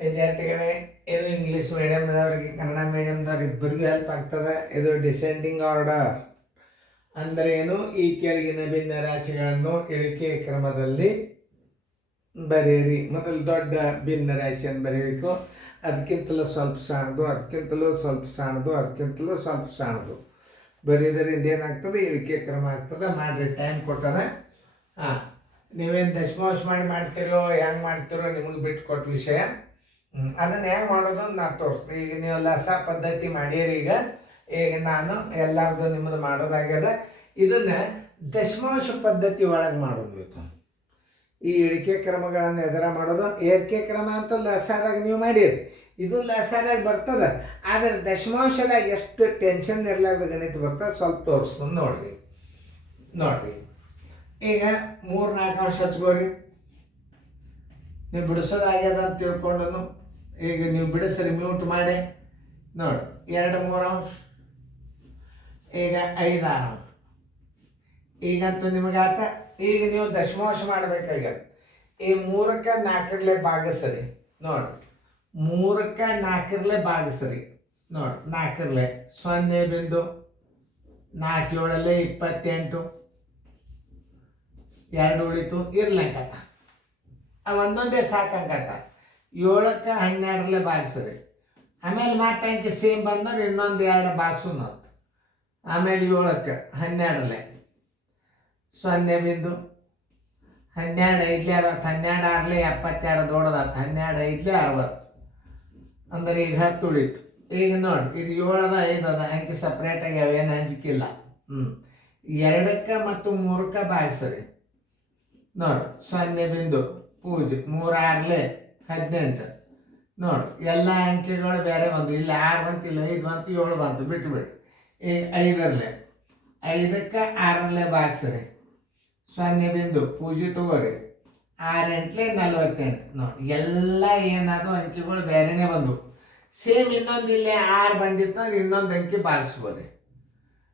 ವಿದ್ಯಾರ್ಥಿಗಳೇ, ಇದು ಇಂಗ್ಲೀಷ್ ಮೀಡಿಯಮ್ದವ್ರಿಗೆ ಕನ್ನಡ ಮೀಡಿಯಮ್ದವ್ರು ಇಬ್ಬರಿಗೂ ಹೆಲ್ಪ್ ಆಗ್ತದೆ. ಇದು ಡಿಸೆಂಡಿಂಗ್ ಆರ್ಡರ್ ಅಂದರೆ ಏನು? ಈ ಕೆಳಗಿನ ಭಿನ್ನ ರಾಶಿಗಳನ್ನು ಇಳಿಕೆ ಕ್ರಮದಲ್ಲಿ ಬರೆಯಿರಿ. ಮೊದಲು ದೊಡ್ಡ ಭಿನ್ನ ರಾಶಿಯನ್ನು ಬರೀಬೇಕು. ಅದಕ್ಕಿಂತಲೂ ಸ್ವಲ್ಪ ಸಣ್ಣದು, ಅದಕ್ಕಿಂತಲೂ ಸ್ವಲ್ಪ ಸಣ್ಣದು, ಅದಕ್ಕಿಂತಲೂ ಸ್ವಲ್ಪ ಸಣ್ಣದು ಬರೀದರಿಂದ ಏನಾಗ್ತದೆ? ಇಳಿಕೆ ಕ್ರಮ ಆಗ್ತದೆ. ಮಾಡಿರಿ, ಟೈಮ್ ಕೊಟ್ಟದ. ನೀವೇನು ದಶಮಾಂಶ ಮಾಡ್ತೀರೋ ಹೆಂಗೆ ಮಾಡ್ತೀರೋ ನಿಮಗೆ ಬಿಟ್ಟು ಕೊಟ್ಟ ವಿಷಯ. ಅದನ್ನು ಹೆಂಗೆ ಮಾಡೋದು ನಾನು ತೋರಿಸ್ತೀನಿ. ಈಗ ನೀವು ಲಸ ಪದ್ಧತಿ ಮಾಡಿರಿ. ಈಗ ನಾನು ಎಲ್ಲರದು ನಿಮ್ಮದು ಮಾಡೋದಾಗ್ಯದ. ಇದನ್ನು ದಶಮಾಂಶ ಪದ್ಧತಿ ಒಳಗೆ ಮಾಡೋದು. ಈ ಇಳಿಕೆ ಕ್ರಮಗಳನ್ನು ಎದುರ ಮಾಡೋದು. ಏರಿಕೆ ಕ್ರಮ ಅಂತ ಲಸಾದಾಗ ನೀವು ಮಾಡಿರಿ, ಇದು ಲಸಾದಾಗ ಬರ್ತದೆ. ಆದರೆ ದಶಮಾಂಶದಾಗ ಎಷ್ಟು ಟೆನ್ಷನ್ ಇರಲಾರ್ದ ಗಣಿತ ಬರ್ತದೆ. ಸ್ವಲ್ಪ ತೋರಿಸ್ಕೊಂಡು ನೋಡ್ರಿ. ಈಗ 3-4 ಅಂಶ ಹಚ್ಕೋರಿ. ನೀವು ಬಿಡಿಸೋದಾಗ್ಯದ ಅಂತ ತಿಳ್ಕೊಂಡು ಈಗ ನೀವು ಬಿಡಿಸ್ರಿ, ಮ್ಯೂಟ್ ಮಾಡಿ ನೋಡಿ. 2-3 ಅಂಶ, ಈಗ 5-6 ಅಂಶ. ಈಗಂತೂ ನಿಮಗಾತ. ಈಗ ನೀವು ದಶಮಾಂಶ ಮಾಡಬೇಕಾಗ್ಯದ. ಈ 3ಕ್ಕೆ 4 ಭಾಗಿಸ್ರಿ ನೋಡಿ. 3ಕ್ಕೆ 4 ಭಾಗಿಸ್ರಿ ನೋಡಿ. 4 0.47 28 2 ಉಳಿತು. ಇರ್ಲಂಕತ್ತ ಒಂದೊಂದೇ ಸಾಕಂಕತ್ತ. 7ಕ್ಕೆ 12 ಭಾಗಿಸ್ರಿ. ಆಮೇಲೆ ಮತ್ತೆ ಅಂಕಿ ಸೇಮ್ ಬಂದ್ರೆ ಇನ್ನೊಂದು 2 ಭಾಗಿಸೋದು. ಆಮೇಲೆ 7ಕ್ಕೆ 12 0.12 5 60 12 72 ದೊಡ್ಡದಾತು. 12 5 60 ಅಂದ್ರೆ ಈಗ 10 ಉಳಿತು. ಈಗ ನೋಡಿ, ಇದು 7 ಅದ 5 ಅದ, ಅಂಕಿ ಸಪ್ರೇಟಾಗಿ ಅವೇನು ಹಂಚಿಕಿಲ್ಲ. 2ಕ್ಕೆ ಮತ್ತು 3ಕ್ಕೆ ಭಾಗಿಸ್ರಿ ನೋಡಿ. 0.0 3 6 18 ನೋಡಿ. ಎಲ್ಲ ಅಂಕಿಗಳು ಬೇರೆ ಬಂದು. ಇಲ್ಲಿ 6 ಬಂತು, ಇಲ್ಲಿ 5 ಬಂತು, 7 ಬಂತು. ಬಿಟ್ಟು ಈಗ 5ಕ್ಕೆ 6 ಭಾಗಿಸ್ರಿ. 0.0 ತಗೋರಿ. 6 8 48 ನೋಡಿ. ಎಲ್ಲ ಏನಾದ್ರು ಅಂಕಿಗಳು ಬೇರೆನೇ ಬಂದು. ಸೇಮ್ ಇನ್ನೊಂದು ಇಲ್ಲಿ 6 ಬಂದಿತ್ತು ಅಂದ್ರೆ ಇನ್ನೊಂದು ಅಂಕಿ ಭಾಗಿಸ್ಬೋರಿ.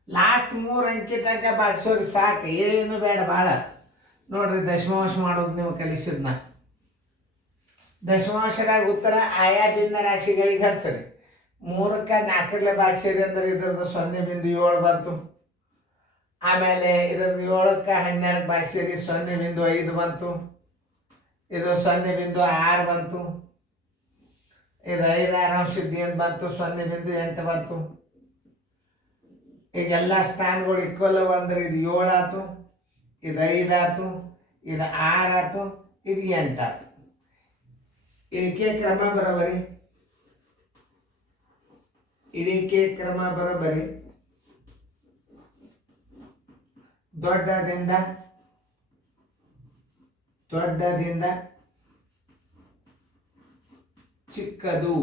ಲಾಸ್ಟ್ 3 ಅಂಕಿ ತನಕ ಭಾಗಿಸೋರಿ ಸಾಕು, ಏನು ಬೇಡ ಭಾಳ. ನೋಡ್ರಿ, ದಶಮಾಂಶ ಮಾಡೋದು ನೀವು ಕಲಿಸಿದ್ನ. ದಶಮಾಂಶದಾಗ ಉತ್ತರ ಆಯಾ ಭಿನ್ನ ರಾಶಿಗಳಿಗೆ ಹಚ್ಚಿರಿ. 3ಕ್ಕೆ 4 ಭಾಗಿಸಿರಿ ಅಂದ್ರೆ ಇದ್ರದ್ದು 0.7 ಬಂತು. ಆಮೇಲೆ ಇದ್ರದ್ದು 7ಕ್ಕೆ 12 ಭಾಗಿಸಿರಿ 0.5 ಬಂತು. ಇದು 0.6 ಬಂತು. ಇದು 5-6 ಅಂಶದ್ದು ಏನು ಬಂತು? 0.8 ಬಂತು. ಈಗೆಲ್ಲ ಸ್ಥಾನಗಳು ಇಕ್ವಲ್ ಅಂದ್ರೆ ಇದು 7 ಆಯ್ತು, ಇದು 5 ಆಯ್ತು, ಇದು 6 ಆಯ್ತು, ಇದು 8 ಆಯ್ತು. ಇಳಿಕೆ ಕ್ರಮ ಬರೋಬರಿ. ಇಳಿಕೆ ಕ್ರಮ ಬರೋಬರಿ. ದೊಡ್ಡದಿಂದ ಚಿಕ್ಕದು.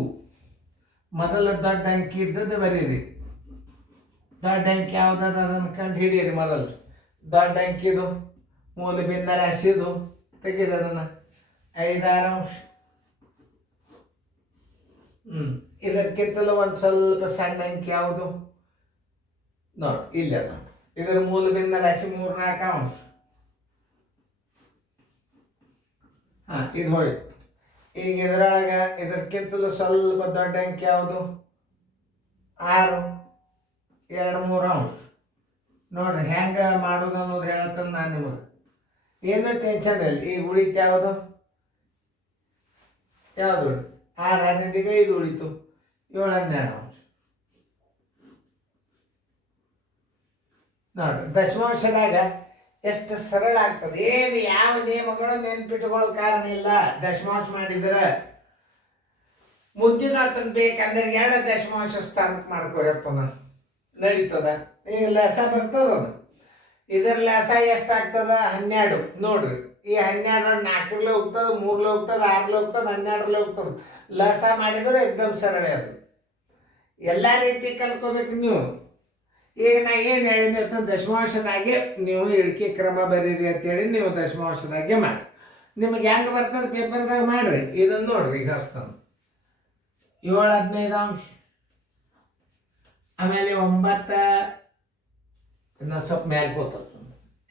ಮೊದಲ ದೊಡ್ಡ ಅಂಕಿ ಇದ್ದದ್ದು ಬರೀರಿ. ದೊಡ್ಡ ಅಂಕಿ ಯಾವ್ದದ ಅದನ್ನು ಕಂಡು ಹಿಡೀರಿ. ಮೊದಲು ದೊಡ್ಡ ಅಂಕಿದು ಮೂಲ ಭಿನ್ನ ರಾಶಿದು ತೆಗೀರಿ. ಅದನ್ನು 5-6 ಅಂಶ. ಇದಕ್ಕಿಂತಲೂ ಒಂದು ಸ್ವಲ್ಪ ಸಣ್ಣ ಅಂಕಿ ಯಾವುದು ನೋಡಿ, ಇಲ್ಲ ನೋಡಿ. ಇದರ ಮೂಲ ಭಿನ್ನ ರಾಶಿ 3-4 ಅಂಶ. ಇದು ಹೋಯ್ತು. ಈಗ ಇದರೊಳಗೆ ಇದಕ್ಕಿಂತಲೂ ಸ್ವಲ್ಪ ದೊಡ್ಡ ಅಂಕಿ ಯಾವುದು? 6 2-3 ಅಂಶ. ನೋಡ್ರಿ ಹೆಂಗೆ ಮಾಡೋದು ಅನ್ನೋದು ಹೇಳತ್ತಂದು ನಾನು ನಿಮಗೆ. ಏನೂ ಟೆನ್ಷನ್ ಇಲ್ಲ. ಈಗ ಉಳಿತು ಯಾವುದು? 6 15 5 ಉಳಿತು. 7-12 ಅಂಶ. ನೋಡ್ರಿ, ದಶಮಾಂಶದಾಗ ಎಷ್ಟು ಸರಳ ಆಗ್ತದೆ. ಏನು ಯಾವ ನಿಯಮಗಳು ನೆನ್ಪಿಟ್ಟುಕೊಳ್ಳೋ ಕಾರಣ ಇಲ್ಲ. ದಶಮಾಂಶ ಮಾಡಿದ್ರೆ ಮುಂದಿನ ಆತನ ಬೇಕಂದ್ರೆ 2 ದಶಮಾಂಶ ಸ್ಥಾನಕ್ಕೆ ಮಾಡ್ಕೊರಪ್ಪ ನಡೀತದ. ಈಗ ಲಸ ಬರ್ತದ. ಇದರ ಲಸ ಎಷ್ಟಾಗ್ತದ? 12 ನೋಡ್ರಿ. ಈ 12 4 ಹೋಗ್ತದೆ, 3 ಹೋಗ್ತದೆ, 6 ಹೋಗ್ತದೆ, 12 ಹೋಗ್ತದೆ. ಲಸ ಮಾಡಿದ್ರೆ ಎಕ್ದಮ್ ಸರಳ ಅದು. ಎಲ್ಲ ರೀತಿ ಕಲ್ಕೋಬೇಕು ನೀವು. ಈಗ ನಾ ಏನು ಹೇಳಿದ್ನಿ ಅಂತ ದಶಮಾಂಶದಾಗೆ ನೀವು ಇಳಿಕೆ ಕ್ರಮ ಬರೀರಿ ಅಂತೇಳಿ ನೀವು ದಶಮಾಂಶದಾಗೆ ಮಾಡಿ. ನಿಮಗೆ ಹೆಂಗೆ ಬರ್ತದೆ ಪೇಪರ್ದಾಗ ಮಾಡಿರಿ. ಇದನ್ನು ನೋಡ್ರಿ, ಈಗ ಹಸ್ತಾನೆ 7-15 ಅಂಶ. ಆಮೇಲೆ 9 ಇನ್ನೊಂದು ಸ್ವಲ್ಪ ಮೇಲೆ ಕೂತದ್ದು.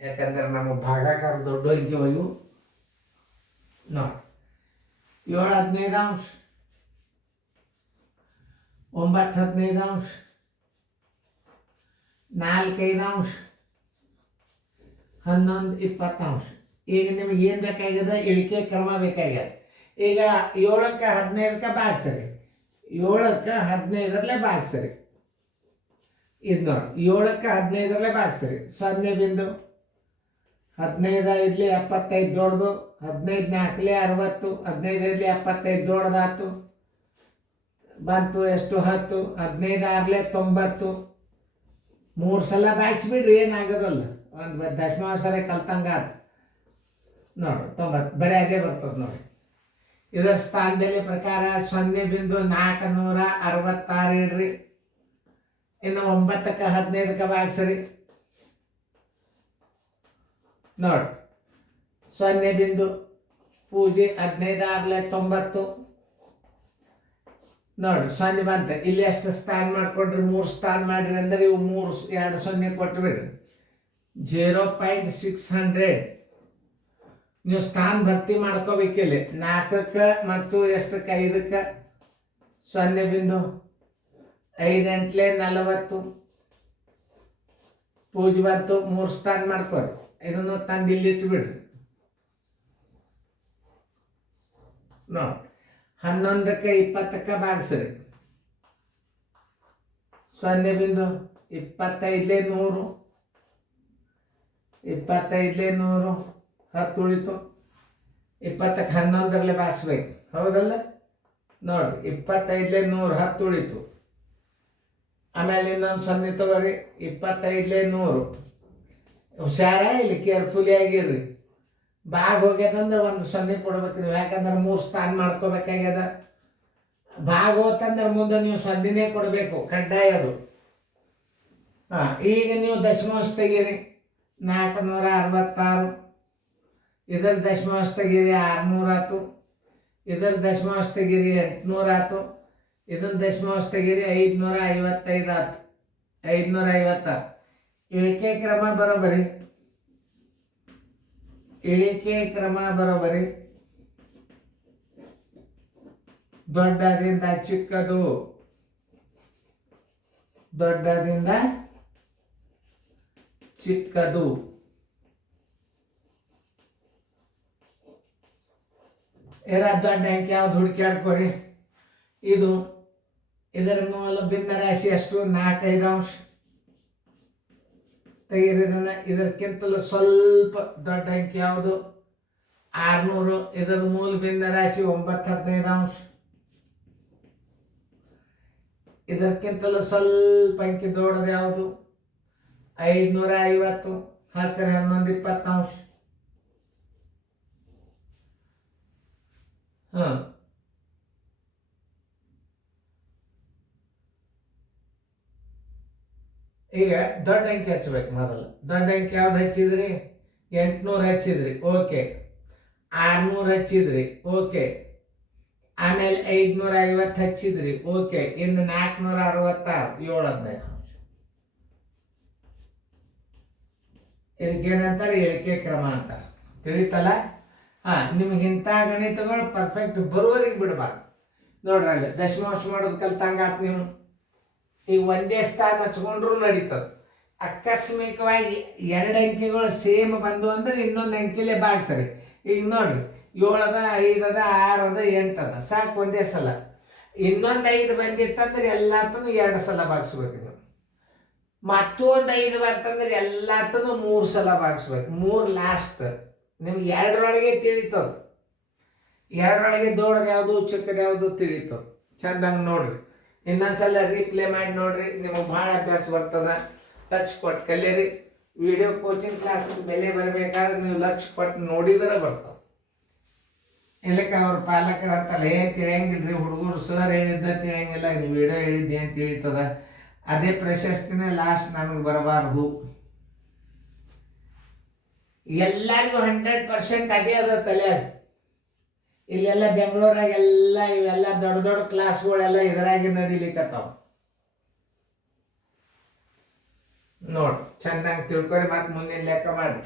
ಯಾಕಂದ್ರೆ ನಮ್ಮ ಭಾಗಾಕಾರ ದೊಡ್ಡ ಅಂಕಿ ಇವು. ನೋಡಿ 7 15 9 15 4 5 11 20. ಈಗ ನಿಮಗೆ ಏನು ಬೇಕಾಗ್ಯದ, ಇಳಿಕೆ ಕ್ರಮ ಬೇಕಾಗ್ಯದ. ಈಗ 7ಕ್ಕೆ 15ಕ್ಕೆ ಭಾಗಿಸ್ರಿ, 7ಕ್ಕೆ 15ರಲ್ಲೇ ಭಾಗಿಸ್ರಿ. ಇದು ನೋಡಿ 7ಕ್ಕೆ 15ರಲ್ಲೇ ಭಾಗಿಸ್ರಿ. 0.15 5 75 ದೊಡ್ಡದು, 15 4 60, 15 75 ದೊಡ್ಡದಾಯ್ತು, ಬಂತು ಎಷ್ಟು 10, 15 6 90. 3 ಸಲ ಬಾಗಿಸ್ಬಿಡ್ರಿ, ಏನಾಗೋದಲ್ಲ, ಒಂದು ದಶಮಾಂಶ ಕಲ್ತಂಗ ಆತು ನೋಡಿ 90. ಬರೀ ಅದೇ ಬರ್ತದೆ ನೋಡಿ. ಇದರ ಸ್ಥಾನದಲ್ಲಿ ಪ್ರಕಾರ 0.466 ಇಡ್ರಿ. ಇನ್ನು 9ಕ್ಕೆ 15ಕ್ಕೆ ಭಾಗಿಸ್ರಿ ನೋಡಿ 0.0 15 6 90 ನೋಡಿ 0 ಬಂತ. ಇಲ್ಲಿ ಎಷ್ಟು ಸ್ಥಾನ ಮಾಡ್ಕೊಡ್ರಿ, 3 ಸ್ಥಾನ ಮಾಡ್ರಿ ಅಂದ್ರೆ ಇವು 3 2 0 ಕೊಟ್ಟು ಬಿಡ್ರಿ. 0.600 ನೀವು ಸ್ಥಾನ ಭರ್ತಿ ಮಾಡ್ಕೋಬೇಕಿಲ್ಲ. 4ಕ್ಕೆ ಮತ್ತು ಎಷ್ಟಕ್ಕೆ 5ಕ್ಕೆ 0.5 8 40 ಪೂಜೆ ಬಂತು. 3 ಸ್ಥಾನ ಮಾಡ್ಕೊರಿ. ಇದನ್ನು ತಂದು ಇಲ್ಲಿಟ್ಟು ಬಿಡ್ರಿ ನೋಡಿ. 11ಕ್ಕೆ 20ಕ್ಕೆ ಭಾಗಿಸ್ರಿ 0.25 100 25 100 10 ಉಳಿತು. 20ಕ್ಕೆ 11ರಲ್ಲೇ ಭಾಗಿಸ್ಬೇಕು, ಹೌದಲ್ಲ ನೋಡಿ. 25 100 10 ಉಳಿತು. ಆಮೇಲೆ ಇನ್ನೊಂದು 0 ತಗೋರಿ. 25 100. ಹುಷಾರ, ಇಲ್ಲಿ ಕೇರ್ಫುಲಿ ಆಗಿರ್ರಿ. ಭಾಗ ಹೋಗ್ಯದಂದ್ರೆ ಒಂದು 0 ಕೊಡ್ಬೇಕು ನೀವು, ಯಾಕಂದ್ರೆ 3 ಸ್ಥಾನ ಮಾಡ್ಕೋಬೇಕಾಗ್ಯದ. ಭಾಗ ಹೋತಂದ್ರೆ ಮುಂದೆ ನೀವು 0ನೇ ಕೊಡಬೇಕು, ಕಡ್ಡಾಯ ಅದು. ಈಗ ನೀವು ದಶಮಾಂಶ ತೆಗೀರಿ. 466. ಇದರ ದಶಮಾಂಶ ತೆಗೀರಿ 600 ಆಯ್ತು. ಇದರ ದಶಮಾಂಶ ತೆಗೀರಿ 800 ಆಯ್ತು. ಇದನ್ನ ದಶಮಾಂಶ ತೆಗೀರಿ 555 ಆಯ್ತು. 550. ಇಳಿಕೆ ಕ್ರಮ ಬರೋಬರಿ, ಇಳಿಕೆ ಕ್ರಮ ಬರೋಬರಿ. ದೊಡ್ಡದಿಂದ ಚಿಕ್ಕದು, ದೊಡ್ಡದಿಂದ ಚಿಕ್ಕದು. ದೊಡ್ಡ ಅಂಕೆ ಯಾವ್ದು ಹುಡುಕ್ಯಾಡ್ಕೊರಿ. ಇದು ಇದರ ಮೂಲ ಭಿನ್ನ ರಾಶಿ ಎಷ್ಟು, 4 ತೆಗೀರಿದನ್ನ. ಇದಕ್ಕಿಂತಲೂ ಸ್ವಲ್ಪ ದೊಡ್ಡ ಅಂಕೆ ಯಾವುದು, 600. ಇದರ ಮೂಲ ಭಿನ್ನ ರಾಶಿ 9 15. ಇದಕ್ಕಿಂತಲೂ ಸ್ವಲ್ಪ ಅಂಕೆ ದೊಡ್ಡದು ಯಾವುದು, 550. 10 11 20. ಈಗ ದೊಡ್ಡ ಅಂಕೆ ಹಚ್ಬೇಕು. ಮೊದಲು ದೊಡ್ಡ ಅಂಕೆ ಯಾವ್ದು ಹಚ್ಚಿದ್ರಿ, 800 ಹಚ್ಚಿದ್ರಿ, ಓಕೆ. 600 ಹಚ್ಚಿದ್ರಿ, ಓಕೆ. ಆಮೇಲೆ 550 ಹಚ್ಚಿದ್ರಿ, ಓಕೆ. ಇನ್ನು 466 7 ಇದಕ್ಕೇನಂತಾರೆ, ಇಳಿಕೆ ಕ್ರಮ ಅಂತಾರೆ. ತಿಳಿತಲ್ಲ? ನಿಮ್ಗೆ ಇಂಥ ಗಣಿತಗಳು ಪರ್ಫೆಕ್ಟ್ ಬರುವವರೆಗೆ ಬಿಡಬಾರ್ದು. ನೋಡ್ರಿ, ಅಲ್ಲಿ ದಶಮಾಂಶ ಮಾಡೋದು ಕಲ್ತಂಗಾತ್. ನೀವು ಈಗ ಒಂದೇ ಸ್ಥಾನ ಹಚ್ಕೊಂಡ್ರು ನಡೀತದೆ. ಆಕಸ್ಮಿಕವಾಗಿ 2 ಅಂಕೆಗಳು ಸೇಮ್ ಬಂದು ಅಂದ್ರೆ ಇನ್ನೊಂದು ಅಂಕೆಲೇ ಭಾಗಿಸ್ರಿ. ಈಗ ನೋಡ್ರಿ, 7 ಅದ 5 ಅದ 6 ಅದ 8 ಅದ, ಸಾಕು ಒಂದೇ ಸಲ. ಇನ್ನೊಂದು 5 ಬಂದಿತ್ತಂದ್ರೆ ಎಲ್ಲಾತನು 2 ಸಲ ಭಾಗಿಸ್ಬೇಕು ನೀವು. ಮತ್ತೊಂದು 5 ಬಂತಂದ್ರೆ ಎಲ್ಲಾತನು 3 ಸಲ ಭಾಗಿಸ್ಬೇಕು. 3 ಲಾಸ್ಟ್. ನಿಮ್ಗೆ 2ರೊಳಗೆ ತಿಳಿತದ. 2ರೊಳಗೆ ದೊಡ್ಡದು ಯಾವುದು ಚಿಕ್ಕದು ಯಾವುದು ತಿಳಿತದ. ಚಂದಂಗೆ ನೋಡ್ರಿ. ಇನ್ನೊಂದ್ಸಲ ರೀಪ್ಲೇ ಮಾಡಿ ನೋಡ್ರಿ, ನಿಮಗೆ ಭಾಳ ಅಭ್ಯಾಸ ಬರ್ತದ. ಲಕ್ಷ ಕೊಟ್ಟು ಕಲೀರಿ. ವಿಡಿಯೋ ಕೋಚಿಂಗ್ ಕ್ಲಾಸಿಗೆ ಬೆಲೆ ಬರಬೇಕಾದ್ರೆ ನೀವು ಲಕ್ಷ ಕೊಟ್ಟು ನೋಡಿದ್ರೆ ಬರ್ತದೆ. ಇಲ್ಲಕ್ಕೆ ಅವ್ರ ಪಾಲಕರು ಅಂತಲ್ಲ, ಏನು ತಿಳಿಯಂಗಿಲ್ರಿ ಹುಡುಗರು, ಸರ್ ಹೇಳಿದ್ದ ತಿಳಿಯಂಗಿಲ್ಲ, ನೀವು ವಿಡಿಯೋ ಹೇಳಿದ್ದು ಏನು ತಿಳಿತದ. ಅದೇ ಪ್ರಶಸ್ತಿನೇ ಲಾಸ್ಟ್ ನನಗೆ ಬರಬಾರ್ದು. ಎಲ್ಲರಿಗೂ 100% ಅದೇ ಅದ ತಲೆಯಾಗ. ಇಲ್ಲೆಲ್ಲ ಬೆಂಗಳೂರಾಗ ಎಲ್ಲ ಇವೆಲ್ಲ ದೊಡ್ಡ ದೊಡ್ಡ ಕ್ಲಾಸ್ಗಳೆಲ್ಲ ಇದರಾಗೆ ನಡಿಲಿಕ್ಕತ್ತಾವ. ನೋಡಿ, ಚಂದಂಗೆ ತಿಳ್ಕೊರಿ. ಮತ್ತೆ ಮುಂದಿನ ಲೆಕ್ಕ ಮಾಡಿ.